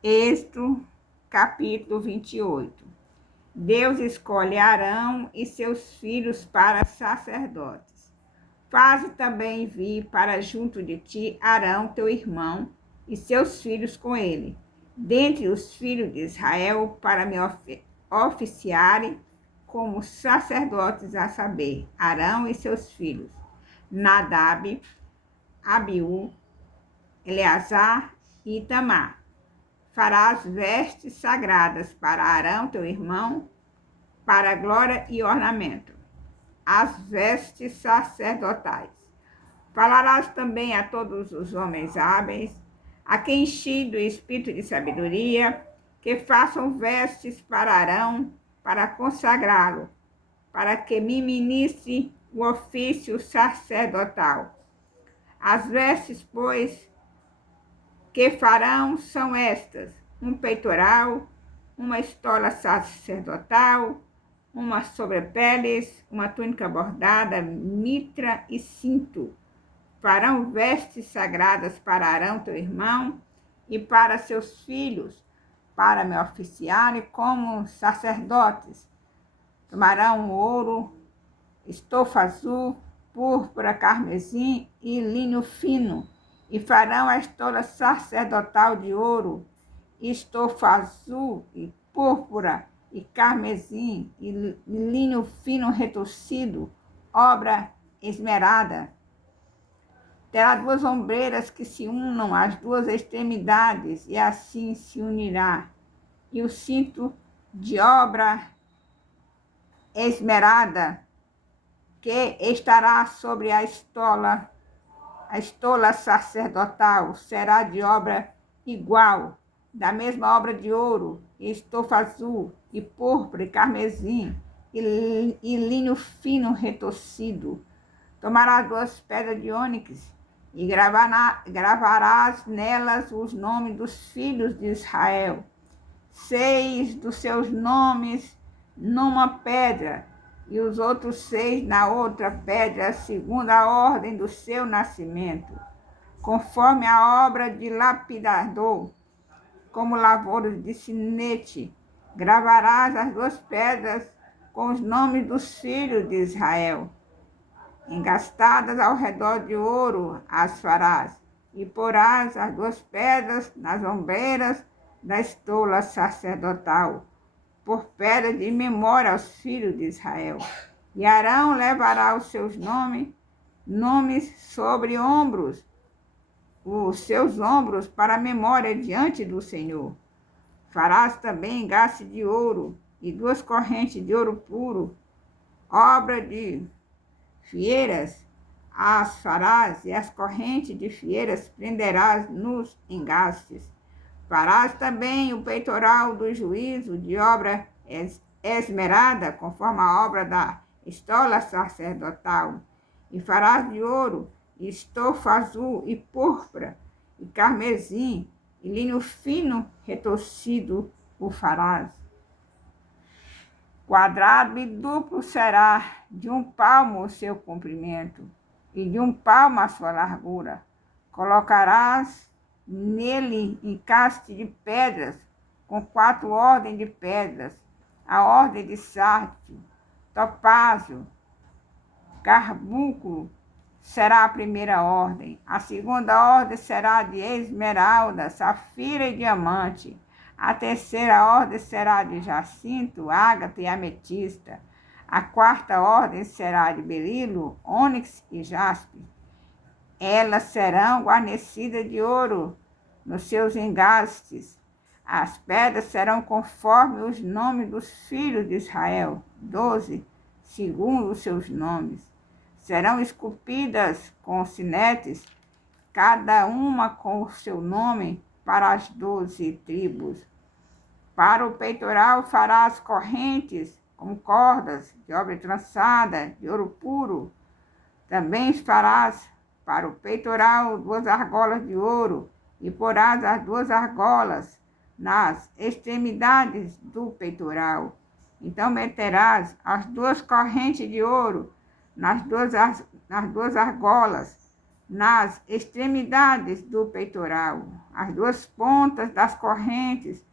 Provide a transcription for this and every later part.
Êxodo, capítulo 28. Deus escolhe Arão e seus filhos para sacerdotes. Faze também vir para junto de ti Arão, teu irmão, e seus filhos com ele, dentre os filhos de Israel, para me oficiarem como sacerdotes, a saber, Arão e seus filhos, Nadab, Abiú, Eleazar e Itamar. Farás vestes sagradas para Arão, teu irmão, para glória e ornamento, as vestes sacerdotais. Falarás também a todos os homens hábeis, a quem enchi do espírito de sabedoria, que façam vestes para Arão, para consagrá-lo, para que me ministre o ofício sacerdotal. As vestes, pois, que farão são estas: um peitoral, uma estola sacerdotal, uma sobrepeles, uma túnica bordada, mitra e cinto. Farão vestes sagradas para Arão, teu irmão, e para seus filhos, para me oficiarem como sacerdotes. Tomarão ouro, estofa azul, púrpura, carmesim e linho fino, e farão a estola sacerdotal de ouro, estofa azul e púrpura e carmesim e linho fino retorcido, obra esmerada. Terá 2 ombreiras que se unam às 2 extremidades, e assim se unirá. E o cinto de obra esmerada, que estará sobre a estola sacerdotal, será de obra igual, da mesma obra de ouro, e estofa azul, e púrpura, e carmesim, e linho fino retorcido. Tomarás 2 pedras de ônix, e gravarás nelas os nomes dos filhos de Israel, 6 dos seus nomes numa pedra, e os outros 6 na outra pedra, segundo a ordem do seu nascimento, conforme a obra de lapidador, como lavouros de sinete. Gravarás as 2 pedras com os nomes dos filhos de Israel. Engastadas ao redor de ouro as farás, e porás as 2 pedras nas ombreiras da estola sacerdotal, por pedra de memória aos filhos de Israel. E Arão levará os seus nomes sobre ombros, os seus ombros para a memória diante do Senhor. Farás também engaste de ouro e 2 correntes de ouro puro, obra de fieiras, as farás, e as correntes de fieiras prenderás nos engastes. Farás também o peitoral do juízo de obra esmerada, conforme a obra da estola sacerdotal. E farás de ouro, e estofa azul, e púrpura, e carmesim, e linho fino retorcido o farás. Quadrado e duplo será, de 1 palmo o seu comprimento, e de 1 palmo a sua largura. Colocarás nele encaste de pedras, com 4 ordens de pedras, a ordem de sárdio, topázio, carbúnculo será a primeira ordem. A segunda ordem será de esmeralda, safira e diamante. A terceira ordem será de jacinto, ágata e ametista. A 4ª ordem será de berilo, ônix e jaspe. Elas serão guarnecidas de ouro nos seus engastes. As pedras serão conforme os nomes dos filhos de Israel, 12, segundo os seus nomes. Serão esculpidas com sinetes, cada uma com o seu nome, para as 12 tribos. Para o peitoral farás correntes como cordas de obra trançada, de ouro puro. Também farás para o peitoral 2 argolas de ouro, e porás as 2 argolas nas extremidades do peitoral. Então meterás as 2 correntes de ouro nas duas argolas, nas extremidades do peitoral. As duas pontas das correntes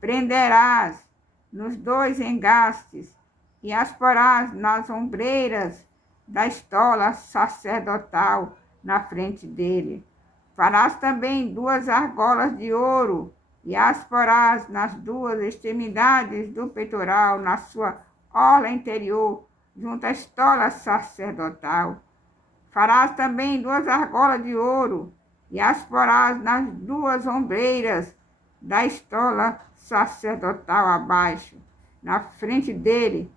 prenderás nos dois engastes e as porás nas ombreiras da estola sacerdotal na frente dele. Farás também 2 argolas de ouro e as porás nas 2 extremidades do peitoral, na sua orla interior, junto à estola sacerdotal. Farás também 2 argolas de ouro e as porás nas 2 ombreiras da estola sacerdotal abaixo, na frente dele,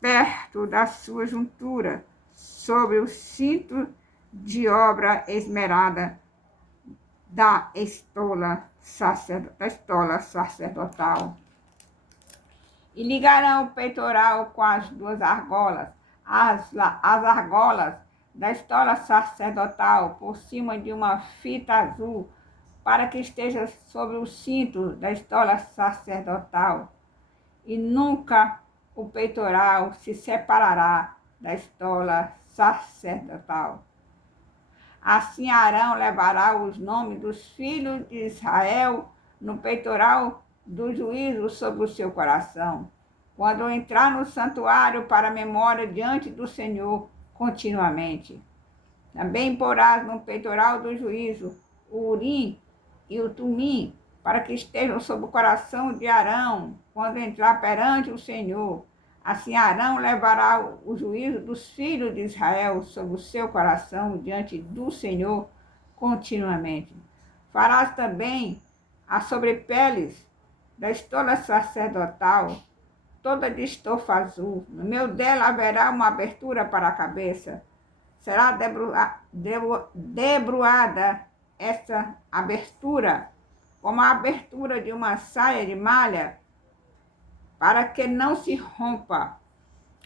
perto da sua juntura, sobre o cinto de obra esmerada da estola sacerdotal. E ligarão o peitoral com as 2 argolas, as argolas da estola sacerdotal por cima de uma fita azul, para que esteja sobre o cinto da estola sacerdotal. E nunca o peitoral se separará da estola sacerdotal. Assim Arão levará os nomes dos filhos de Israel no peitoral do juízo sobre o seu coração, quando entrar no santuário para a memória diante do Senhor continuamente. Também porás no peitoral do juízo o Urim e o Tumim, para que estejam sob o coração de Arão, quando entrar perante o Senhor. Assim Arão levará o juízo dos filhos de Israel sobre o seu coração diante do Senhor continuamente. Farás também as sobrepeles da estola sacerdotal, toda de estofa azul. No meio dela haverá uma abertura para a cabeça. Será debruada essa abertura como a abertura de uma saia de malha, para que não se rompa.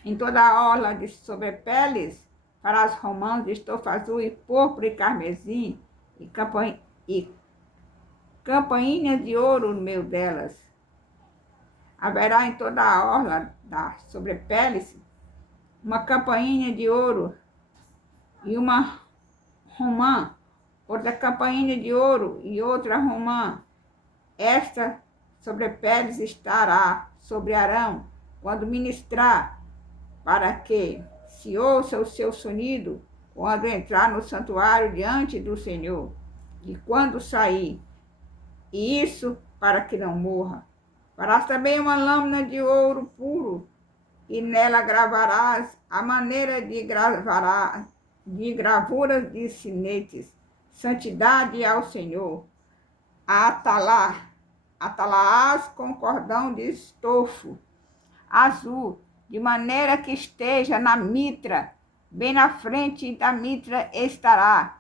Em toda a orla de sobrepeles, para as romãs de estofa azul e púrpura e carmesim, e campainhas de ouro no meio delas. Haverá em toda a orla da sobrepeles uma campainha de ouro e uma romã, outra campainha de ouro e outra romã. Esta sobrepeles estará sobre Arão quando ministrar, para que se ouça o seu sonido quando entrar no santuário diante do Senhor e quando sair, e isso para que não morra. Farás também uma lâmina de ouro puro, e nela gravarás a maneira de gravuras de sinetes, santidade ao Senhor. Atalaás com cordão de estofo azul, de maneira que esteja na mitra, bem na frente da mitra estará,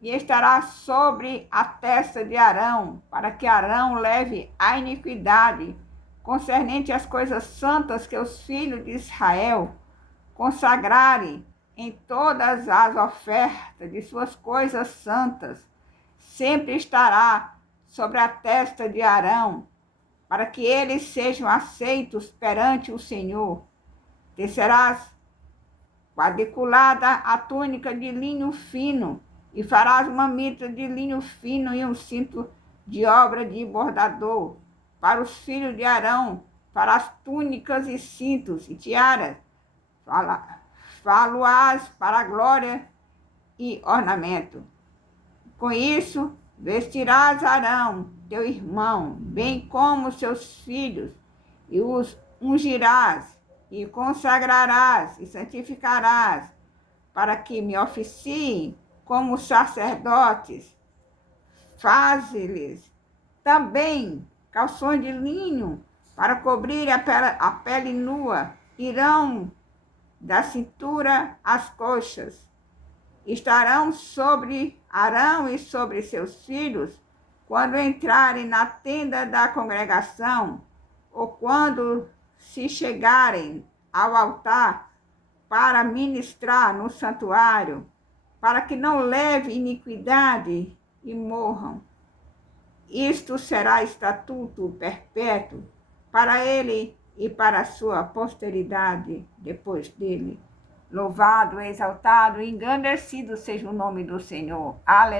e estará sobre a testa de Arão, para que Arão leve a iniquidade concernente às coisas santas que os filhos de Israel consagrarem em todas as ofertas de suas coisas santas. Sempre estará sobre a testa de Arão, para que eles sejam aceitos perante o Senhor. Tecerás quadriculada a túnica de linho fino, e farás uma mitra de linho fino e um cinto de obra de bordador. Para os filhos de Arão farás túnicas e cintos e tiaras. Fá-lo-ás para a glória e ornamento. Com isso, vestirás Arão, teu irmão, bem como seus filhos, e os ungirás, e consagrarás, e santificarás, para que me oficiem como sacerdotes. Faze-lhes também calções de linho, para cobrir a pele nua, irão da cintura às coxas. Estarão sobre Arão e sobre seus filhos, quando entrarem na tenda da congregação, ou quando se chegarem ao altar para ministrar no santuário, para que não leve iniquidade e morram. Isto será estatuto perpétuo para ele e para a sua posteridade depois dele. Louvado, exaltado, engrandecido seja o nome do Senhor. Aleluia.